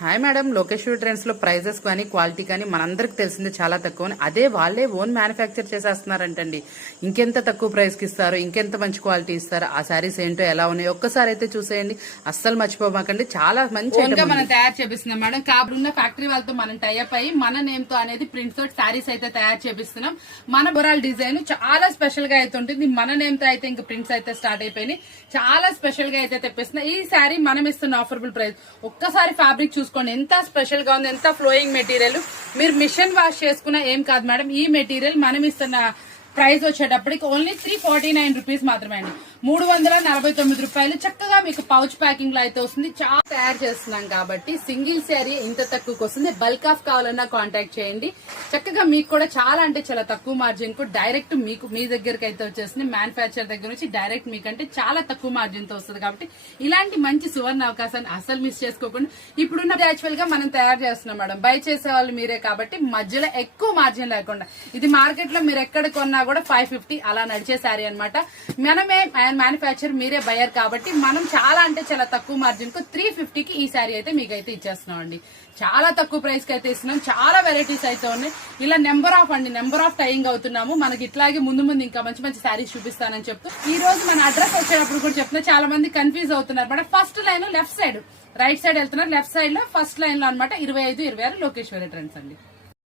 Hi madam, Lokeshwari trends లో prices కానీ quality కానీ మనందరికి తెలిసింది చాలా తక్కువ. అదే వాళ్ళే ఓన్ మ్యానుఫ్యాక్చర్ చేసేస్తున్నారంటండి. ఇంకెంత తక్కువ ప్రైస్ కి ఇస్తారు, ఇంకెంత మంచి క్వాలిటీ ఇస్తారు, ఆ శారీస్ ఏంటో ఎలా ఉన్నాయి ఒక్కసారి అయితే చూసేయండి. అస్సలు మర్చిపోమాకండి. చాలా మంచి మనం తయారు చేపిస్తున్నాం మేడం. కాబడున్న ఫ్యాక్టరీ వాళ్ళతో మనం టైఅప్ అయ్యి మన నేమ్ తో అనేది ప్రింట్ తోటి శారీస్ అయితే తయారు చేపిస్తున్నాం. మన బొరాల్ డిజైన్ చాలా స్పెషల్ గా అయితే ఉంటుంది. మన నేమ్ తో అయితే ఇంకా ప్రింట్స్ అయితే స్టార్ట్ అయిపోయినాయి. చాలా స్పెషల్ గా అయితే తెప్పిస్తున్నాం. ఈ శారీ మనం ఇస్తున్న ఆఫరబుల్ ప్రైస్. ఒక్కసారి ఫ్యాబ్రిక్ చూసుకోండి, ఎంత స్పెషల్ గా ఉంది, ఎంత ఫ్లోయింగ్ మెటీరియల్. మీరు మిషన్ వాష్ చేసుకున్నా ఏం కాదు మేడం. ఈ మెటీరియల్ మనం ఇస్తున్న ప్రైస్ వచ్చేటప్పటికి ఓన్లీ 349 రూపీస్ మాత్రమే అండి. 349 రూపాయలు. చక్కగా మీకు పౌచ్ ప్యాకింగ్ లో అయితే వస్తుంది. చాలా తయారు చేస్తున్నాం కాబట్టి సింగిల్ శారీ ఇంత తక్కువకి వస్తుంది. బల్క్ ఆఫ్ కావాలన్నా కాంటాక్ట్ చేయండి. చక్కగా మీకు కూడా చాలా అంటే చాలా తక్కువ మార్జిన్ కు డైరెక్ట్ మీకు మీ దగ్గరకు అయితే వచ్చేస్తుంది. మ్యానుఫ్యాక్చర్ దగ్గర నుంచి డైరెక్ట్ మీకంటే చాలా తక్కువ మార్జిన్ తో వస్తుంది. కాబట్టి ఇలాంటి మంచి సువర్ణ అవకాశాన్ని అసలు మిస్ చేసుకోకుండా ఇప్పుడున్న యాక్చువల్ గా మనం తయారు చేస్తున్నాం మేడం. బై చేసే వాళ్ళు మీరే కాబట్టి మధ్యలో ఎక్కువ మార్జిన్ లేకుండా. ఇది మార్కెట్ లో మీరు ఎక్కడ కొన్నా కూడా 550 అలా నడిచే శారీ అనమాట. మనమే మ్యానుఫ్యాక్చర్, మీరే బయర్ కాబట్టి మనం చాలా అంటే చాలా తక్కువ మార్జిన్ కు 350కి ఈ శారీ అయితే మీకైతే ఇచ్చేస్తున్నాం అండి. చాలా తక్కువ ప్రైస్ కి అయితే ఇస్తున్నాం. చాలా వెరైటీస్ అయితే ఉన్నాయి. ఇలా నెంబర్ ఆఫ్ టైయింగ్ అవుతున్నాము. మనకి ఇట్లాగే ముందు ఇంకా మంచి మంచి శారీస్ చూపిస్తానని చెప్తూ ఈ రోజు మన అడ్రస్ వచ్చేటప్పుడు కూడా చెప్తున్నా. చాలా మంది కన్ఫ్యూజ్ అవుతున్నారు madam. First line left side, right side వెళ్తున్నారు. లెఫ్ట్ సైడ్ లో ఫస్ట్ లైన్ లో అనమాట 25-26 లోకేశ్వరి ట్రెండ్స్ అండి.